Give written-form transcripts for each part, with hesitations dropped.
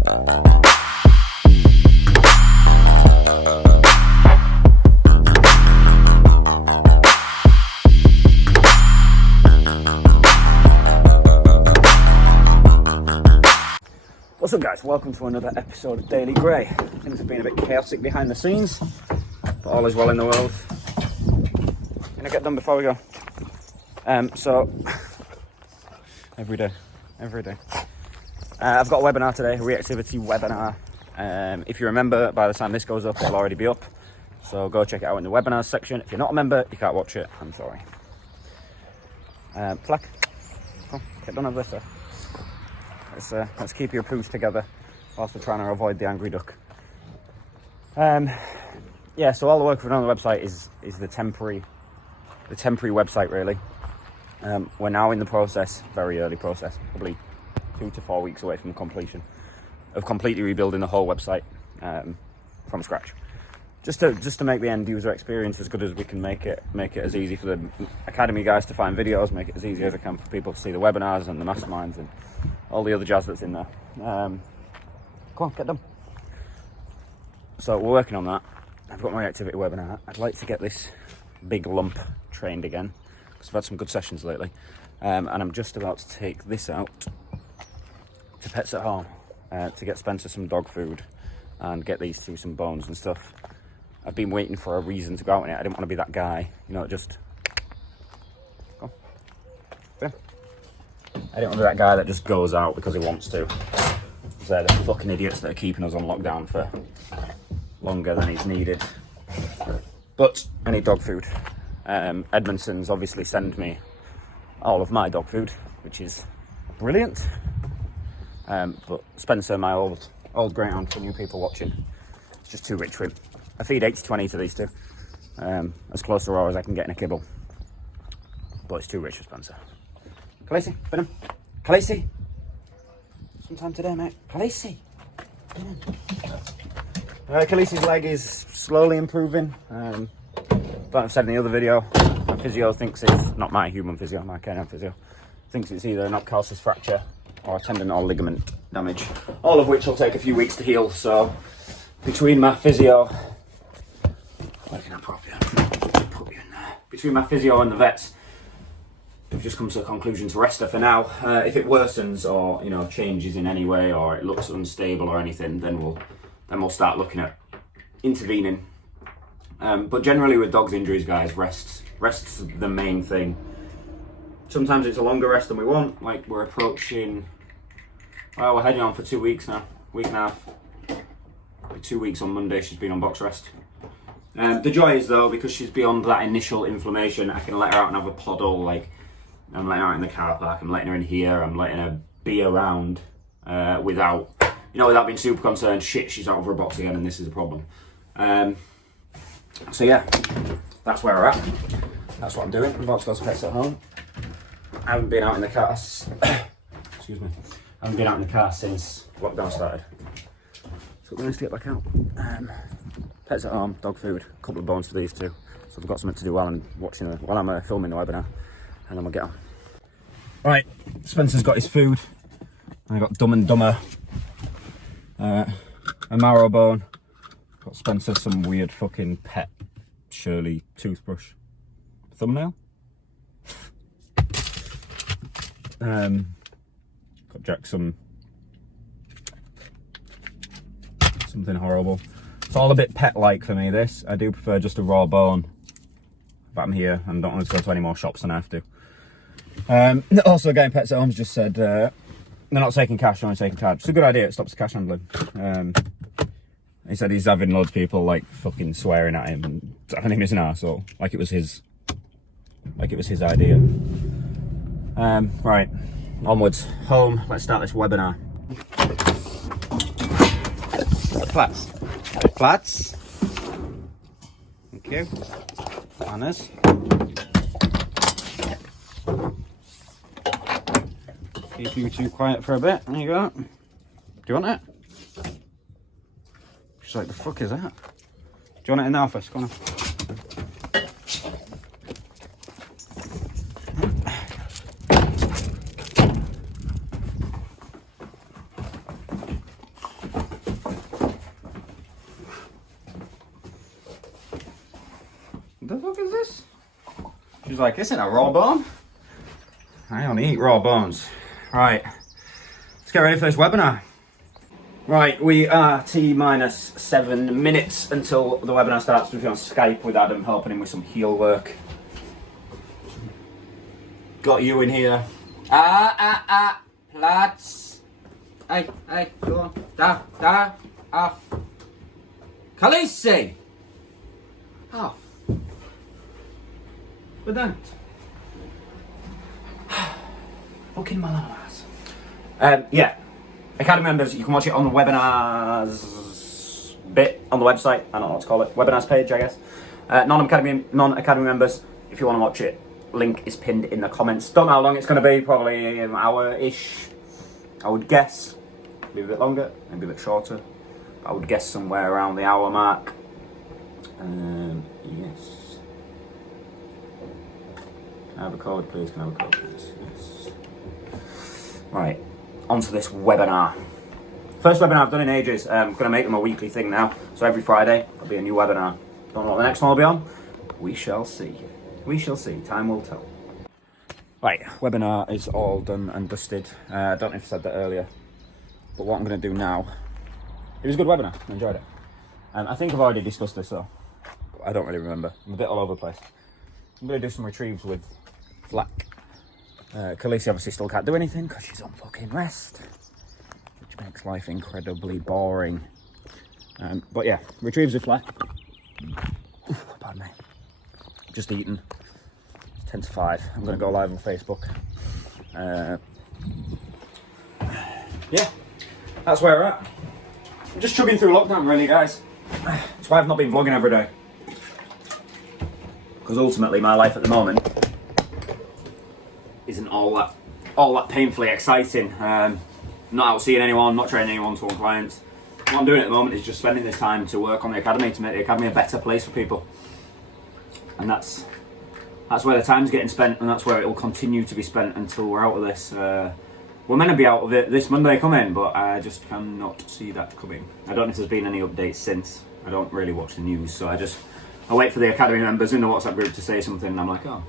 What's up guys, welcome to another episode of Daily Grey. Things have been a bit chaotic behind the scenes, but all is well in the world. Gonna get done before we go. So, every day. I've got a webinar today, a reactivity webinar. If you remember, by the time this goes up, it'll already be up. So go check it out in the webinars section. If you're not a member, you can't watch it, I'm sorry. Flack, come on, get done over this sir. Let's keep your poos together whilst we're trying to avoid the angry duck. Yeah, so all the work we've done on the website is the temporary website really. We're now in the process, very early process, probably 2 to 4 weeks away from completion, of completely rebuilding the whole website from scratch. Just to make the end user experience as good as we can make it as easy for the Academy guys to find videos, make it as easy as I can for people to see the webinars and the masterminds and all the other jazz that's in there. Come on, get done. So we're working on that. I've got my activity webinar. I'd like to get this big lump trained again, because I've had some good sessions lately. And I'm just about to take this out to Pets at Home to get Spencer some dog food and get these two some bones and stuff. I've been waiting for a reason to go out in it. I didn't want to be that guy, you know, just go. Yeah. I didn't want to be that guy that just goes out because he wants to. They're the fucking idiots that are keeping us on lockdown for longer than is needed. But I need dog food. Edmonton's obviously send me all of my dog food, which is brilliant. But Spencer, my old greyhound, for new people watching, it's just too rich for him. I feed 80-20 to these two, as close to raw as I can get in a kibble. But it's too rich for Spencer. Khaleesi, bin him. Khaleesi! Sometime today, mate. Khaleesi! Bin him. Khaleesi's leg is slowly improving. Like I've said in the other video, my physio thinks it's, not my human physio, my canine physio, thinks it's either an occiput fracture or a tendon or ligament damage. All of which will take a few weeks to heal, so between my physio, where can I prop you? Put you in there. Between my physio and the vets, we've just come to a conclusion to rest her for now. If it worsens or, you know, changes in any way, or it looks unstable or anything, then we'll start looking at intervening. But generally with dogs' injuries, guys, rest's the main thing. Sometimes it's a longer rest than we want. Like we're approaching, well, we're heading on for 2 weeks now, week and a half. It'll be 2 weeks on Monday. She's been on box rest. The joy is though, because she's beyond that initial inflammation, I can let her out and have a poddle. Like I'm letting her out in the car park, I'm letting her in here, I'm letting her be around without being super concerned. Shit, she's out of her box again, and this is a problem. So yeah, that's where we're at. That's what I'm doing. I'm about to go to Pets at Home. I haven't been out in the car. Excuse me. I haven't been out in the car since lockdown started. So we're going to get back out. Pets at Home, dog food, a couple of bones for these two. So I've got something to do while I'm filming the webinar, and then we'll get on. Right, Spencer's got his food. I got Dumb and Dumber, a marrow bone. Got Spencer some weird fucking pet Shirley toothbrush. Thumbnail. Got Jack something horrible. It's all a bit pet-like for me, this. I do prefer just a raw bone. But I'm here and don't want to go to any more shops than I have to. Also, again, Pets at Home's just said they're not taking cash, they're only taking cards. It's a good idea, it stops the cash handling. He said he's having loads of people like fucking swearing at him and telling him he's an arsehole, like it was his idea. Right, onwards, home. Let's start this webinar. Plats. Thank you. Manners. Keep you two quiet for a bit. There you go. Do you want it? She's like, the fuck is that? Do you want it in the office? Go on. like, this isn't a raw bone. I only eat raw bones. Right, let's get ready for this webinar. Right, we are T-minus 7 minutes until the webinar starts. We'll be on Skype with Adam, helping him with some heel work. Got you in here. Platz. Hey, go on. Da, off. Khaleesi. Off. But don't. Fucking malamas. Yeah. Academy members, you can watch it on the webinars bit on the website. I don't know what to call it. Webinars page, I guess. Non-academy members, if you want to watch it, link is pinned in the comments. Don't know how long it's going to be. Probably an hour-ish, I would guess. Maybe a bit longer, maybe a bit shorter. I would guess somewhere around the hour mark. Yes. Can I have a code, please? Can I have a code, please? Yes. Right. Onto this webinar. First webinar I've done in ages. I'm going to make them a weekly thing now. So every Friday there'll be a new webinar. Don't know what the next one will be on. We shall see. We shall see. Time will tell. Right, webinar is all done and dusted. I don't know if I said that earlier, but what I'm going to do now. It was a good webinar. I enjoyed it. I think I've already discussed this though. I don't really remember. I'm a bit all over the place. I'm going to do some retrieves with Flack. Khaleesi obviously still can't do anything because she's on fucking rest, which makes life incredibly boring. But yeah, retrieves with Flack. Pardon me. Just eaten. It's 10 to 5. I'm going to go live on Facebook. Yeah, that's where we're at. I'm just chugging through lockdown really, guys. That's why I've not been vlogging every day. Because ultimately my life at the moment isn't all that painfully exciting. Not out seeing anyone, not training any one-to-one clients. What I'm doing at the moment is just spending this time to work on the academy, to make the academy a better place for people. And that's where the time's getting spent, and that's where it will continue to be spent until we're out of this. We're meant to be out of it this Monday coming, but I just cannot see that coming. I don't know if there's been any updates since. I don't really watch the news, so I wait for the academy members in the WhatsApp group to say something, and I'm like, oh.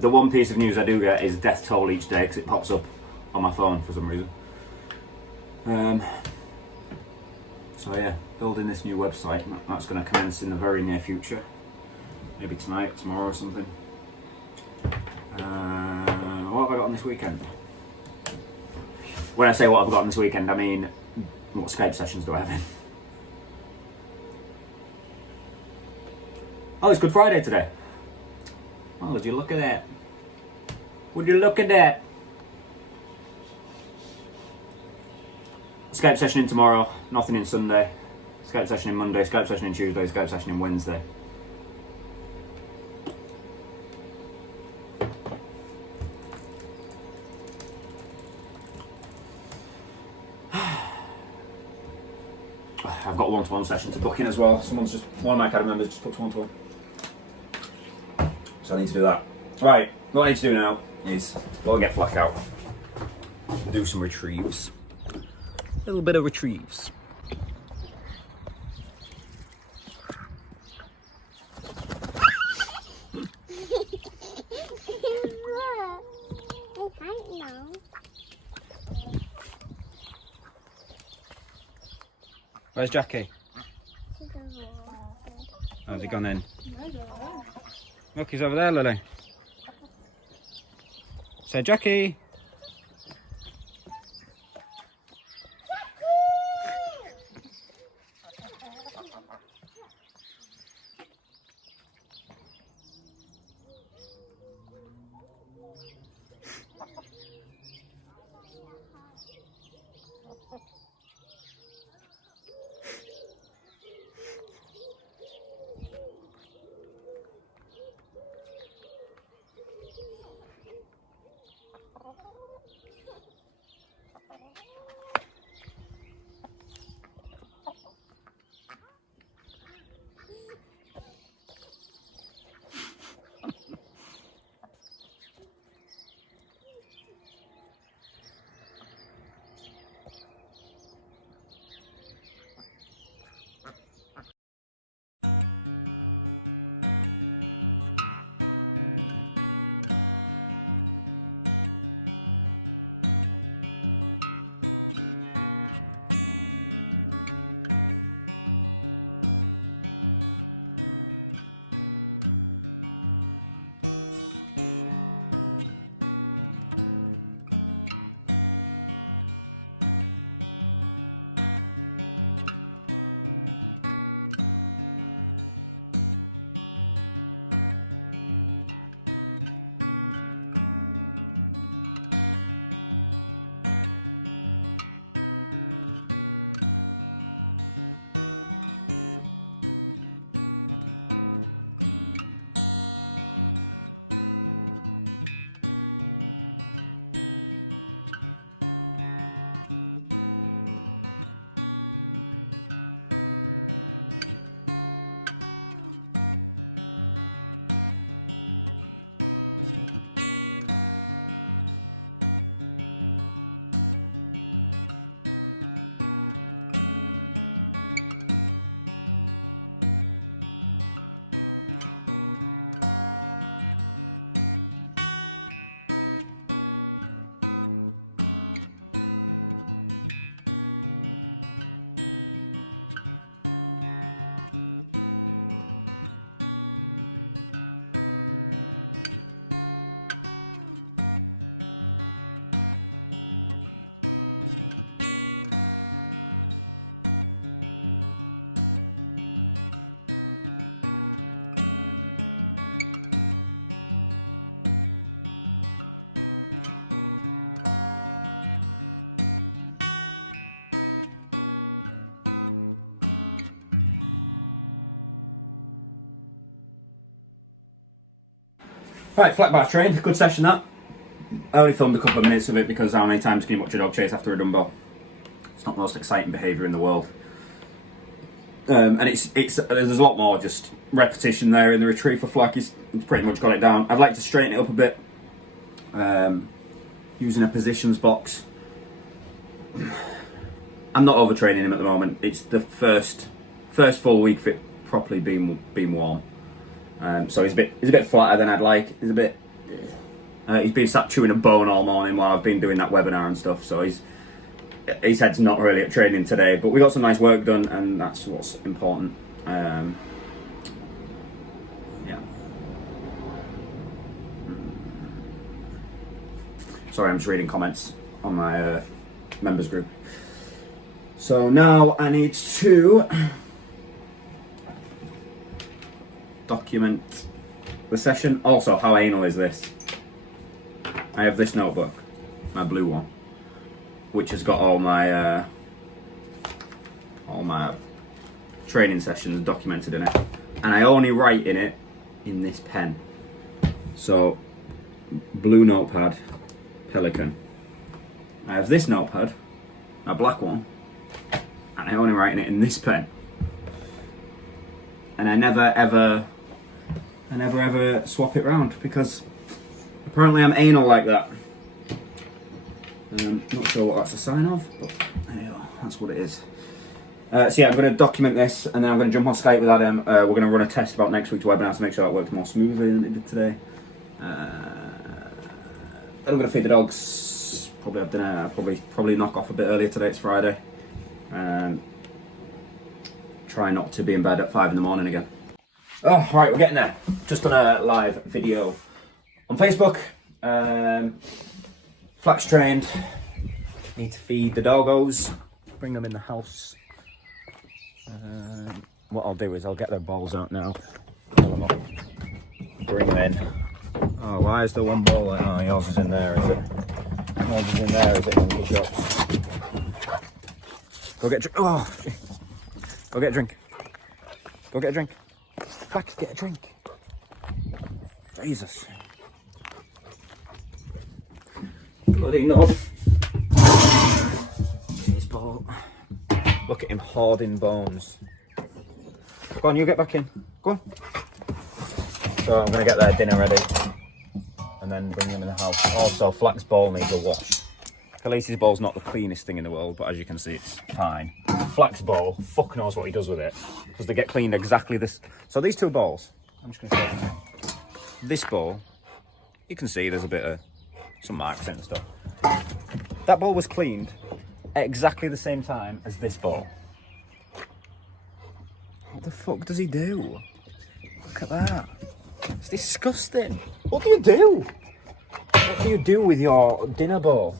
The one piece of news I do get is death toll each day because it pops up on my phone for some reason. So yeah, building this new website. That's going to commence in the very near future. Maybe tonight, tomorrow or something. What have I got on this weekend? When I say what I've got on this weekend, I mean what Skype sessions do I have in? Oh, it's Good Friday today. Oh, would you look at that? Would you look at that? Skype session in tomorrow, nothing in Sunday. Skype session in Monday, Skype session in Tuesday, Skype session in Wednesday. I've got one-to-one session to book in as well. One of my academy members just booked one-to-one. So I need to do that. Right, what I need to do now is go and get Flack out. Do some retrieves. A little bit of retrieves. Where's Jackie? How's he gone in? Look, he's over there, Lily. Say, Jackie. Right, flat bar train, good session that. I only filmed a couple of minutes of it because how many times can you watch a dog chase after a dumbbell? It's not the most exciting behaviour in the world. And it's there's a lot more just repetition there in the retrieve for flat. He's pretty much got it down. I'd like to straighten it up a bit using a positions box. I'm not overtraining him at the moment. It's the first full week of it properly being warm. So he's a bit flatter than I'd like. He's been sat chewing a bone all morning while I've been doing that webinar and stuff. So his head's not really at training today. But we got some nice work done, and that's what's important. Yeah. Sorry, I'm just reading comments on my members group. So now I need to document the session. Also, how anal is this? I have this notebook, my blue one, which has got all my training sessions documented in it, and I only write in it in this pen. So, blue notepad, Pelican. I have this notepad, my black one, and I only write in it in this pen. And I never ever swap it round because apparently I'm anal like that. Not sure what that's a sign of, but yeah, that's what it is. So yeah, I'm going to document this, and then I'm going to jump on Skype with Adam. We're going to run a test about next week's webinar to make sure that works more smoothly than it did today. I'm going to feed the dogs. Probably have dinner. Probably knock off a bit earlier today. It's Friday. Try not to be in bed at 5 in the morning again. Oh, right, we're getting there. Just done a live video on Facebook. Flax trained. Need to feed the doggos. Bring them in the house. What I'll do is I'll get their bowls out now. Bring them in. Oh, why is the one bowl? Oh, yours is in there, is it? Yours is in there, is it? In the shops. Go get a drink. Oh, go get a drink. Go get a drink. Flax, get a drink. Jesus. Bloody knob. His ball. Look at him hoarding bones. Go on, you get back in. Go on. So I'm going to get their dinner ready and then bring them in the house. Also, Flax's ball needs a wash. Khaleesi's ball's not the cleanest thing in the world, but as you can see, it's fine. Flax's ball, fuck knows what he does with it, because they get cleaned exactly this. So these two balls, I'm just going to show you. This ball, you can see there's a bit of some marks in it and stuff. That ball was cleaned at exactly the same time as this ball. What the fuck does he do? Look at that. It's disgusting. What do you do? What do you do with your dinner bowl?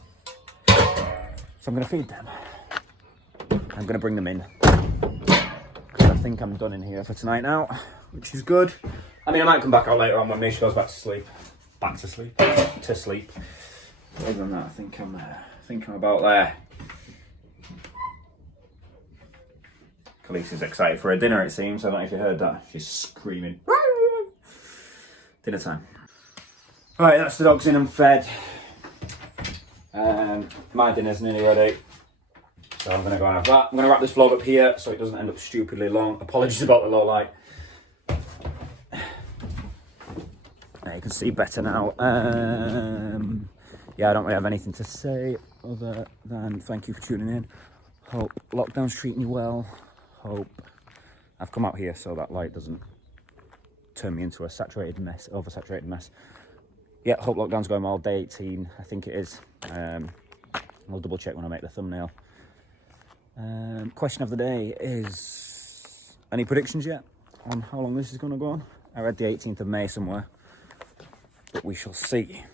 So I'm going to feed them. I'm going to bring them in. I think I'm done in here for tonight now, which is good. I mean, I might come back out later on when Misha goes back to sleep. Back to sleep. To sleep. Other than that, I think I'm about there. Khaleesi's excited for her dinner, it seems. I don't know if you heard that. She's screaming. Dinner time. Right, that's the dogs in and fed. My dinner's nearly ready. So I'm going to go and have that. I'm going to wrap this vlog up here so it doesn't end up stupidly long. Apologies about the low light. Now you can see better now. Yeah, I don't really have anything to say other than thank you for tuning in. Hope lockdown's treating you well. Hope I've come out here so that light doesn't turn me into a saturated mess, oversaturated mess. Yeah, hope lockdown's going well. Day 18, I think it is. I'll double check when I make the thumbnail. Question of the day is, any predictions yet on how long this is going to go on? I read the 18th of May somewhere, but we shall see.